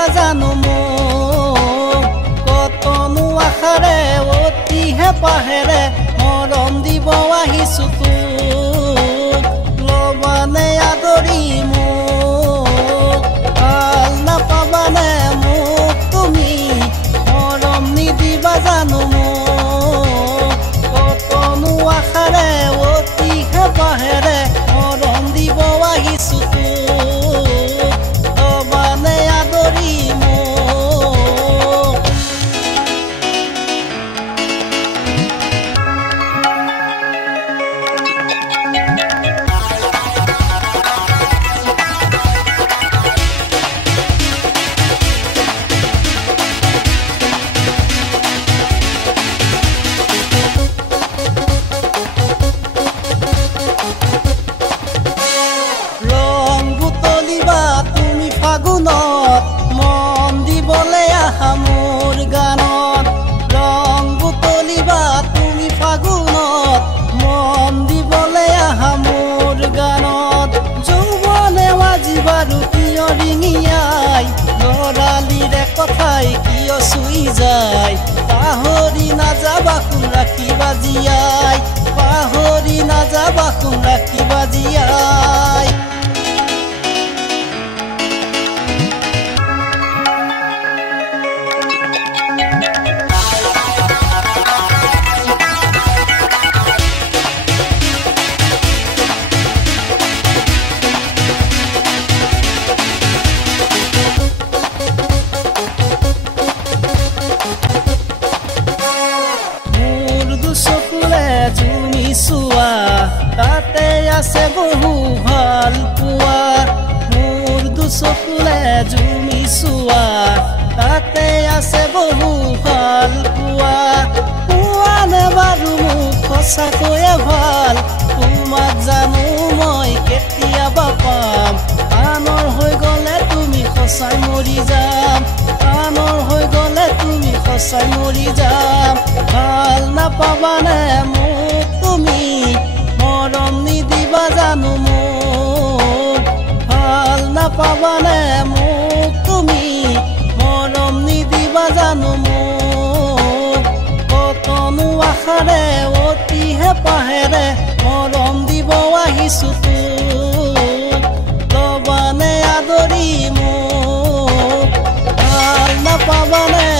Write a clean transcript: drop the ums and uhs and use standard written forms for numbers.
দিবা জানো মোক কতনো আশাৰে অতিহে পাহেৰে মৰম দিব আহিছো তোক লবানে আদৰি মোক ভাল নাপাবানে মোক তুমি মৰম নিদিবা জানো মোক কতনো আশাৰে অতিহে পাহেৰে মৰম দিব আহিছো কথাই কিয় চুই যায় পাহৰি নাযাবা কোন ৰাখিবা জীয়াই পাহৰি নাযাবা কোন ৰাখিবা জীয়াই তাতে আছে বহু ভাল পোৱা মোৰ দুচকুলে জুমি চোৱা তাতে আছে বহু ভাল পোৱা পোৱানে বাৰু মোক সঁচাকৈয়ে ভাল তোমাক জানো মই কেতিয়াবা পাম আনৰ হৈ গ'লে তুমি সঁচাই মৰি যাম আনৰ হৈ গ'লে তুমি সঁচাই মৰি যাম ভাল নাপাবানে মোক তুমি মৰম নিদিবা জানো মোক ভাল নাপাবানে মোক তুমি মৰম নিদিবা জানো মোক কতনো আশাৰে অতিহে পাহেৰে মৰম দিব আহিছো তোক লবানে আদৰি মোক ভাল নাপাবানে